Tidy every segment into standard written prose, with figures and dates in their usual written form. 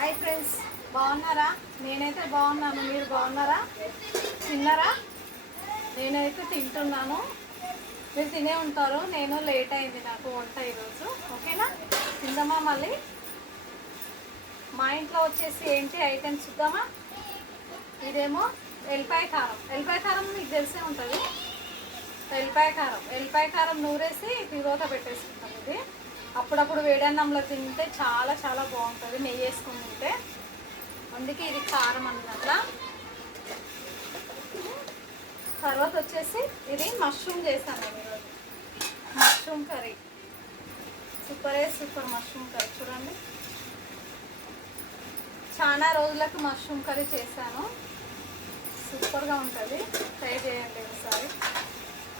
Hi friends, బాగున్నారా? నేనైతే బాగున్నాను. మీరు బాగున్నారా? తిన్నారా? నేనైతే తింటున్నాను. మీరు తినే ఉంటారు. నేను లేట్ అయింది నాకు వంట ఈరోజు. ఓకేనా, తిందామా మళ్ళీ? మా ఇంట్లో వచ్చేసి ఏంటి ఐటమ్స్ చూద్దామా? ఇదేమో ఎల్లిపాయ కారం. ఎల్లిపాయ కారం మీకు తెలిసే ఉంటుంది. ఎల్లిపాయ కారం నూరేసి తిరోత పెట్టేసుకుంటాం. ఇది అప్పుడప్పుడు వేడన్నంలో తింటే చాలా చాలా బాగుంటుంది, నెయ్యి వేసుకుని తింటే. అందుకే ఇది కారం అన్నమాట. తర్వాత వచ్చేసి ఇది మష్రూమ్ చేశాను నేను ఈరోజు. Mushroom curry super mushroom curry చూడండి. చాలా రోజులకు మష్రూమ్ కర్రీ చేశాను. సూపర్గా ఉంటుంది, ట్రై చేయండి ఒకసారి.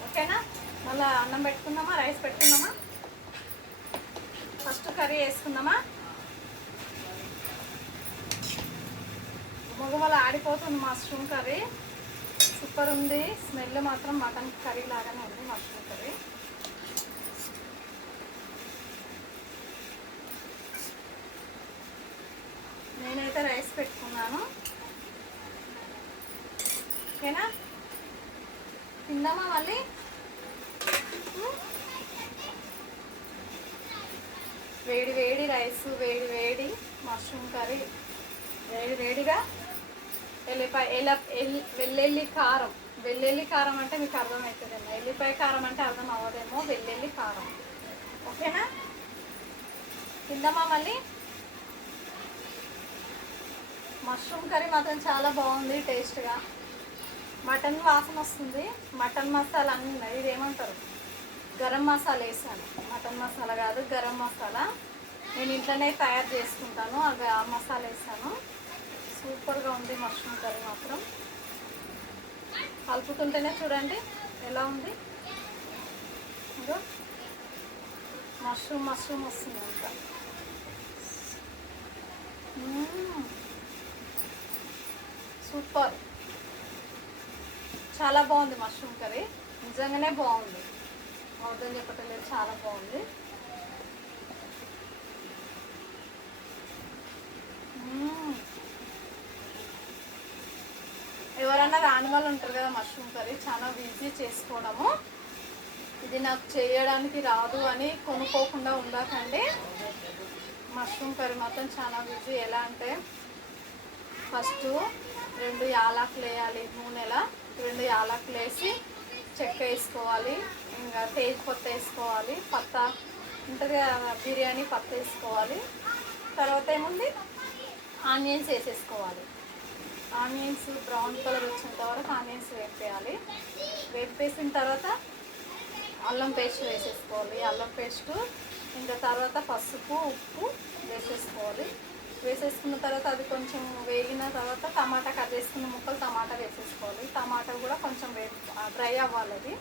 ఓకేనా, మళ్ళీ అన్నం పెట్టుకుందామా, రైస్ పెట్టుకుందామా? ఫస్ట్ కర్రీ వేసుకుందామా? మొగమల ఆడిపోతుంది మష్రూమ్ కర్రీ. సూపర్ ఉంది, స్మెల్ మాత్రం మటన్ కర్రీ లాగానే ఉంది మష్రూమ్ కర్రీ. నేనైతే రైస్ పెట్టుకున్నాను. ఓకేనా, తిందామా మళ్ళీ? వేడి వేడి రైస్, వేడి వేడి మష్రూమ్ కర్రీ, వేడి వేడిగా వెల్లుల్లి కారం. వెల్లుల్లి కారం అంటే మీకు అర్థమవుతుందేమో, ఎల్లిపాయ కారం అంటే అర్థం అవ్వదేమో. వెల్లుల్లి కారం. ఓకేనా, తిందామా మళ్ళీ? మష్రూమ్ కర్రీ మాత్రం చాలా బాగుంది, టేస్ట్గా. మటన్ వాసన వస్తుంది. మటన్ మసాలా అన్నీ ఉన్నాయి. ఇది ఏమంటారు, గరం మసాలా వేసాను. మటన్ మసాలా కాదు, గరం మసాలా. నేను ఇంట్లోనే తయారు చేసుకుంటాను. అవి ఆ మసాలా వేసాను. సూపర్గా ఉంది మష్రూమ్ కర్రీ మాత్రం. కలుపుతుంటేనే చూడండి ఎలా ఉంది. ఇంకా మష్రూమ్ వస్తుంది అంతా. సూపర్, చాలా బాగుంది మష్రూమ్ కర్రీ. నిజంగానే బాగుంది, అర్థం చెప్పట్లేదు, చాలా బాగుంది. ఎవరైనా రాని వాళ్ళు ఉంటారు కదా, మష్రూమ్ కర్రీ చాలా ఈజీ చేసుకోవడము. ఇది నాకు చేయడానికి రాదు అని కొనుక్కోకుండా ఉండకండి. మష్రూమ్ కర్రీ మాత్రం చాలా ఈజీ. ఎలా అంటే ఫస్ట్ 2 యాలకులు వేయాలి నూనెలా. 2 యాలకులు వేసి చెక్క వేసుకోవాలి, ఇంకా తేజ్ పత్త వేసుకోవాలి, పత్త ఉంటుంది కదా బిర్యానీ పత్త వేసుకోవాలి. తర్వాత ఏముంది, ఆనియన్స్ వేసేసుకోవాలి. ఆనియన్స్ బ్రౌన్ కలర్ వచ్చేంత వరకు ఆనియన్స్ వేపేయాలి. వేపేసిన తర్వాత అల్లం పేస్ట్ వేసేసుకోవాలి. అల్లం పేస్టు ఇంకా తర్వాత పసుపు, ఉప్పు వేసేసుకోవాలి. వేసేసుకున్న తర్వాత అది కొంచెం వేగిన తర్వాత టమాటా కట్ చేసుకున్న ముక్కలు టమాటా వేసేసుకోవాలి. టమాటా కూడా కొంచెం డ్రై అవ్వాలి.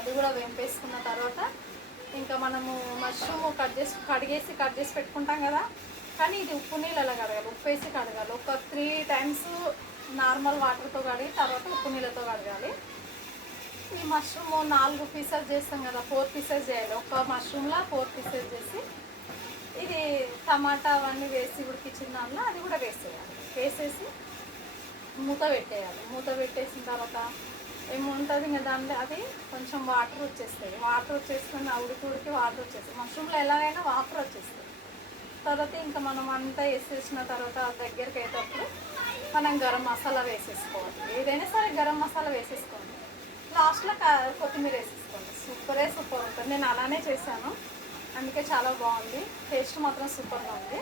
అది కూడా వేపేసుకున్న తర్వాత ఇంకా మనము మష్రూమ్ కడిగేసి పెట్టుకుంటాం కదా, కానీ ఇది ఉప్పు నీళ్ళలో కడగాలి. ఉప్పు వేసి కడగాలి. ఒక 3 times నార్మల్ వాటర్తో కడిగి తర్వాత ఉప్పు నీళ్ళతో కడగాలి. ఈ మష్రూమ్ 4 పీసెస్ చేస్తాం కదా, 4 పీసెస్ చేయాలి. ఒక మష్రూమ్లో 4 పీసెస్ చేసి ఇది టమాటా అవన్నీ వేసి ఉడికించిన దానిలో అది కూడా వేసేసి మూత పెట్టేయాలి. మూత పెట్టేసిన తర్వాత ఏముంటుంది ఇంకా దాంట్లో అది కొంచెం వాటర్ వచ్చేస్తుంది. వాటర్ వచ్చేసుకొని ఉడికి వాటర్ వచ్చేస్తుంది. మష్రూమ్లో ఎలాగైనా వాటర్ వచ్చేస్తుంది. తర్వాత ఇంకా మనం అంతా వేసేసిన తర్వాత దగ్గరికి అయ్యేటప్పుడు మనం గరం మసాలా వేసేసుకోవాలి. ఏదైనా సరే గరం మసాలా వేసేసుకోండి. లాస్ట్లో కొత్తిమీర వేసేసుకోండి. సూపర్ ఉంటుంది. నేను అలానే చేశాను, అందుకే చాలా బాగుంది. టేస్ట్ మాత్రం సూపర్గా ఉంది.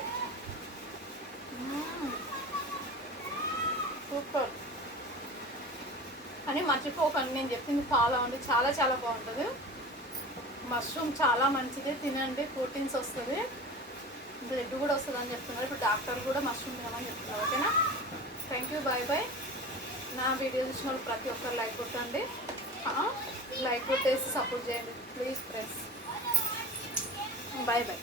సూపర్ అని మర్చిపోకండి, నేను చెప్పింది ఫాలో అవ్వండి. చాలా చాలా బాగుంటుంది. మష్రూమ్ చాలా మంచిది, తినండి. ప్రోటీన్స్ వస్తుంది, బ్లడ్ కూడా వస్తుంది అని చెప్తున్నారు. ఇప్పుడు డాక్టర్ కూడా మష్రూమ్ తినమని చెప్తున్నారు. ఓకేనా, థ్యాంక్ యూ, బాయ్ బాయ్. నా వీడియో చూసిన వాళ్ళు ప్రతి ఒక్కరు లైక్ కొట్టండి. లైక్ కొట్టేసి సపోర్ట్ చేయండి ప్లీజ్ ఫ్రెండ్స్. Bye bye.